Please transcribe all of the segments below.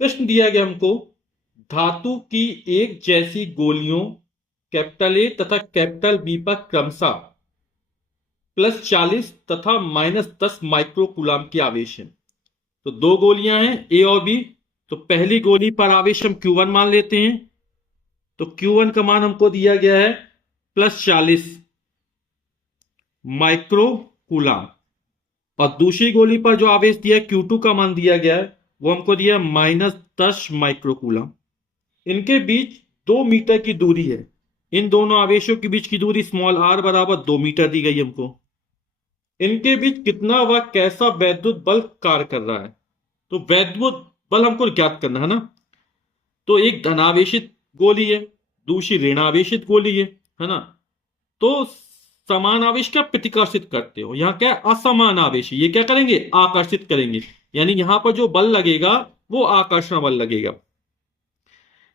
प्रश्न दिया गया हमको, धातु की एक जैसी गोलियों कैपिटल ए तथा कैपिटल बी पर क्रमशः +40 तथा -10 माइक्रोकूलाम की आवेश है। तो दो गोलियां हैं ए और बी। तो पहली गोली पर आवेश हम Q1 मान लेते हैं। तो Q1 का मान हमको दिया गया है +40 माइक्रोकूलाम, और दूसरी गोली पर जो आवेश दिया है Q2 का मान दिया गया है वो हमको दिया -10 माइक्रोकूलाम। इनके बीच 2 मीटर की दूरी है। इन दोनों आवेशों के बीच की दूरी स्मॉल r बराबर 2 मीटर दी गई हमको। इनके बीच कितना व कैसा वैद्युत बल कार्य कर रहा है। तो वैद्युत बल हमको ज्ञात करना है ना। तो एक धनावेशित गोली है, दूसरी ऋणावेशित गोली है ना। तो समान आवेश क्या प्रतिकर्षित करते हो, यहां क्या असमान आवेश, ये क्या करेंगे आकर्षित करेंगे। यानी यहां पर जो बल लगेगा वो आकर्षण बल लगेगा।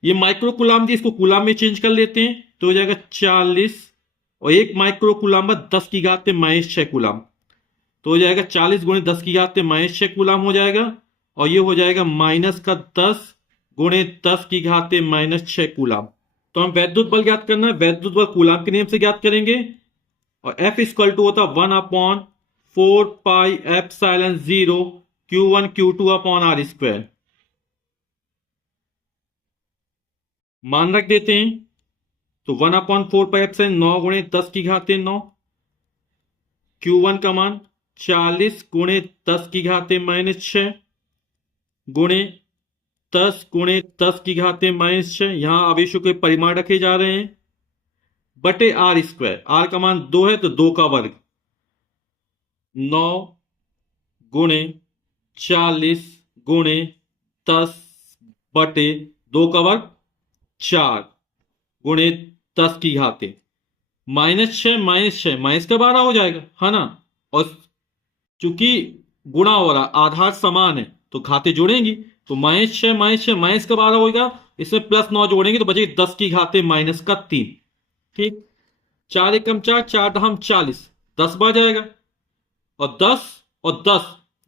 ये माइक्रो कुलाम थी, इसको कुलाम में चेंज कर लेते हैं तो हो जाएगा 40, और एक माइक्रो कुलाम में 10⁻⁻6 कुलाम। तो हो जाएगा 40 गुणे 10⁻⁻6 कुलाम हो जाएगा, और ये हो जाएगा -10 गुणे 10⁻⁻6 कुलाम। तो हम वैद्युत बल ज्ञात करना है, वैद्युत बल कूलाम के नियम से ज्ञात करेंगे। और F इक्वल टू होता 1/4πε0 Q1 Q2 upon R square. मान रख देते हैं। तो 1/4πε 9 गुणे 10⁻9। Q1 का मान 40 गुणे 10⁻6 गुणे 10 गुणे 10⁻6। यहां आवेशों के परिमाण रखे जा रहे हैं बटे R स्क्वायर। R का मान 2 है तो 2 का वर्ग, 9 गुणे 40 गुणे 10 बटे 2 का वर्ग 4 गुणे 10⁻6। -6 माइनस का 12 हो जाएगा, है ना। और चूंकि गुणा हो रहा, आधार समान है तो घाते जुड़ेंगी। तो -6 माइनस का 12 होगा, इसमें +9 जोड़ेंगे तो बचेगी 10⁻³ ठीक। 4 एकम 4, 4 दहम 40, 10 बार जाएगा। और 10 और 10,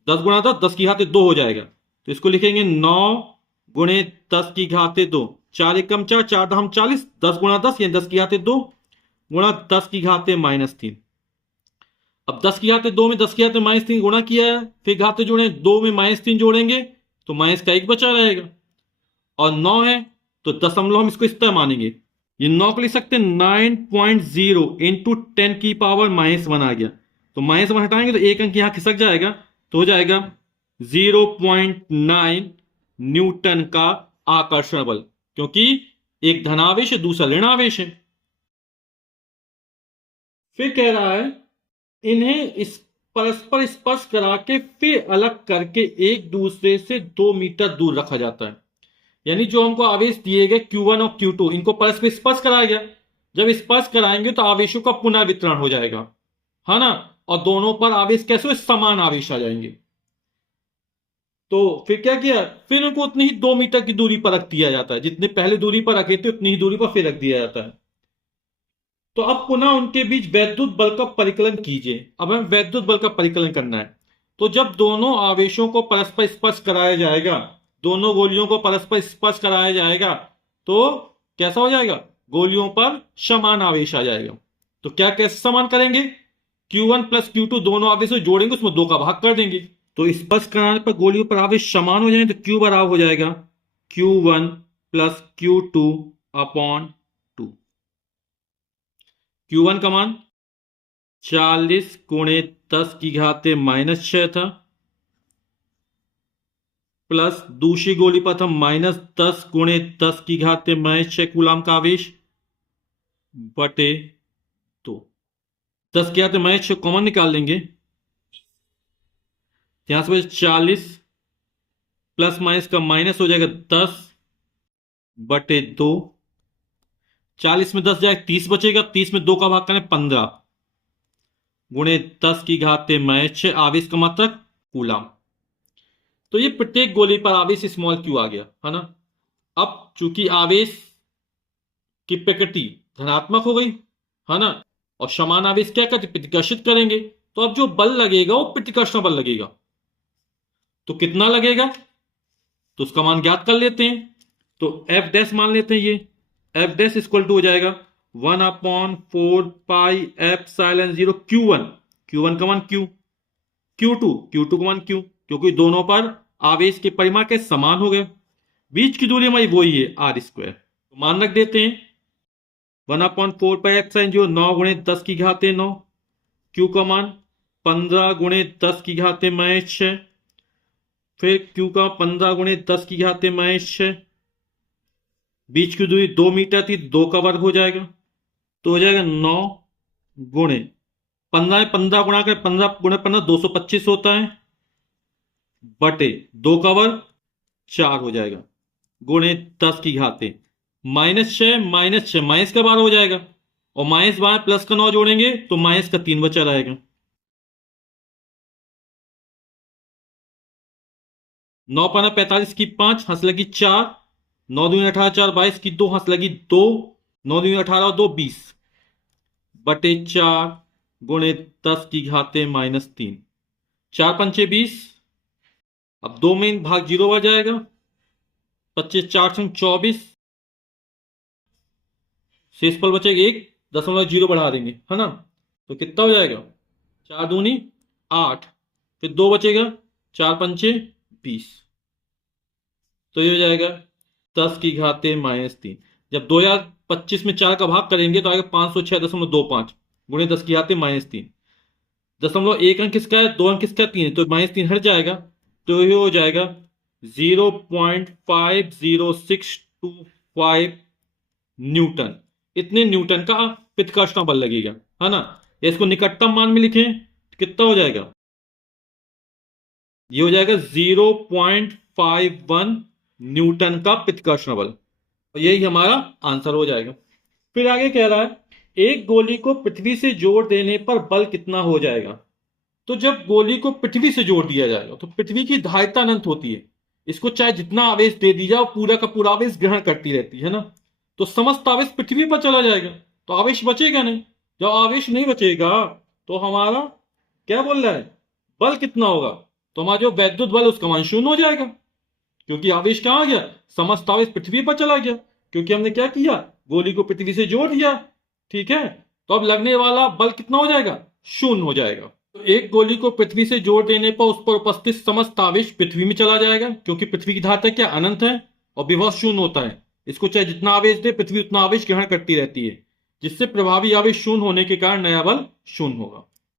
10 गुणा 10, 10⁻2 हो जाएगा। तो इसको लिखेंगे 9 गुणे 10⁻2। 4 एकम 4, 4 दहम 40, 10 गुणा 10 यानी 10⁻2 गुणा 10⁻3। अब 10⁻2 में 10⁻3 गुणा किया है, फिर घाते जोड़े 2 में -3 जोड़ेंगे तो माइनस का 1 बचा रहेगा। और 9 है तो दशमलव हम इसको इस तरह मानेंगे। ये 9 को लिख सकते हैं 9.0 इंटू 10⁻⁻1 आ गया। तो -1 हटाएंगे तो एक अंक यहां खिसक जाएगा, तो हो जाएगा 0.9 न्यूटन का आकर्षण बल, क्योंकि एक धनावेश है दूसरा ऋणावेश है। फिर कह रहा है इन्हें इस परस्पर स्पर्श करा के फिर अलग करके एक दूसरे से 2 मीटर दूर रखा जाता है। यानी जो हमको आवेश दिए गए Q1 और Q2, इनको परस्पर स्पर्श कराया गया। जब स्पर्श कराएंगे तो आवेशों का पुनर्वितरण हो जाएगा, है ना। और दोनों पर आवेश कैसे हो, समान आवेश आ जाएंगे। तो फिर क्या किया, फिर उनको उतनी ही 2 मीटर की दूरी पर रख दिया जाता है, जितने पहले दूरी पर रखे थे उतनी ही दूरी पर फिर रख दिया जाता है। तो अब पुनः उनके बीच वैद्युत बल का परिकलन कीजिए। अब हमें वैद्युत बल का परिकलन करना है। तो जब दोनों आवेशों को परस्पर स्पर्श कराया जाएगा, दोनों गोलियों को परस्पर स्पर्श कराया जाएगा, तो कैसा हो जाएगा, गोलियों पर समान आवेश आ जाएगा। तो क्या कैसे समान करेंगे, Q1 प्लस Q2 दोनों आवेशों जोड़ेंगे, उसमें 2 का भाग कर देंगे। तो स्पर्श कराने पर गोलियों पर आवेश समान हो जाएंगे, तो Q बराबर हो जाएगा Q1 plus Q2 upon 2। Q1 का मान 40 गुणे 10⁻⁻6 था, प्लस दूसरी गोली पर था -10 गुणे 10⁻⁻6 कूलाम का आवेश बटे 2। 10⁻⁻6 कॉमन निकाल लेंगे, यहां से 40 प्लस माइनस का माइनस हो जाएगा 10 बटे 2। 40 में 10 जाएगा 30 बचेगा, 30 में 2 का भाग करें 15 गुणे 10⁻⁻6 आवेश का मात्रक कूलाम। तो ये प्रत्येक गोली पर आवेश स्मॉल q आ गया, है ना। अब चूंकि आवेश की प्रकृति धनात्मक हो गई, है ना, और समान आवेश क्या करते प्रतिकर्षित करेंगे, तो अब जो बल लगेगा वो प्रतिकर्षण बल लगेगा। तो कितना लगेगा, तो उसका मान ज्ञात कर लेते हैं। तो एफ डैश मान लेते हैं, ये एफ डैश इक्वल टू हो जाएगा 1/4 पाई एप्सिलॉन 0 Q1। Q1 का मान Q, Q2 का मान Q, क्योंकि दोनों पर आवेश के परिमाण के समान हो गए। बीच की दूरी हमारी वही है r²। तो मान रख देते हैं 1/4 पाई एप्सिलॉन 0 9 गुणे 10 की घात 9। Q का मान 15 गुणे 10 की घात -6। फिर Q का 15 गुणे 10 की घात -6। बीच की दूरी 2 मीटर थी, 2 का वर्ग हो जाएगा। तो हो जाएगा 9 गुणे 15, 15 गुणा कर 15 गुणे 15 225 होता है, बटे 2 का वर्ग 4 हो जाएगा, गुणे 10 की घाते -6 -6 माइनस का 12 हो जाएगा, और -12 प्लस का 9 जोड़ेंगे तो माइनस का 3 बचा रहेगा। 9 पाना 45 की 5 हंस लगी 4, 9 दूनी 18 4 22 की 2 हंस लगी 2, 9 दूनी 18 और 2 20, बटे 4 गुणे 10 की घाते -3। 4 पंचे 20, अब 2 में भाग 0 बढ़ जाएगा, 25 4 संग 24, शेष पल बचेगा 1.0 बढ़ा देंगे, है ना। तो कितना हो जाएगा 4 दूनी 8, फिर 2 बचेगा, 4 पंचे 20, तो ये हो जाएगा 10 की घाते -3। जब 2025 में 4 का भाग करेंगे तो आएगा 506.25 गुणे 10 की घाते -3। 1 अंक किसका है, 2 अंक किसका है, 3 है, तो -3 हट जाएगा, तो ये हो जाएगा 0.50625 न्यूटन। इतने न्यूटन का पित्तकर्षण बल लगेगा, है ना। इसको निकटतम मान में लिखें तो कितना हो जाएगा, ये हो जाएगा 0.51 न्यूटन का पित्तकर्षण बल। और यही हमारा आंसर हो जाएगा। फिर आगे कह रहा है एक गोली को पृथ्वी से जोड़ देने पर बल कितना हो जाएगा। तो जब गोली को पृथ्वी से जोड़ दिया जाएगा तो पृथ्वी की धारिता अनंत होती है, इसको चाहे जितना आवेश दे दी जाए पूरा का पूरा आवेश ग्रहण करती रहती है ना। तो समस्त आवेश पृथ्वी पर चला जाएगा, तो आवेश बचेगा नहीं। जब आवेश नहीं बचेगा तो हमारा क्या बोल रहा है, बल कितना होगा, तो हमारा जो वैद्युत बल उसका मान शून्य हो जाएगा, क्योंकि आवेश कहां आ गया, समस्त आवेश पृथ्वी पर चला गया, क्योंकि हमने क्या किया, गोली को पृथ्वी से जोड़ दिया। ठीक है, तो अब लगने वाला बल कितना हो जाएगा, शून्य हो जाएगा। तो एक गोली को पृथ्वी से जोड़ देने पर उस पर उपस्थित समस्त आवेश पृथ्वी में चला जाएगा, क्योंकि पृथ्वी की धारिता क्या अनंत है और विभव शून्य होता है। इसको चाहे जितना आवेश दे पृथ्वी उतना आवेश ग्रहण करती रहती है, जिससे प्रभावी आवेश शून्य होने के कारण नया बल शून्य होगा।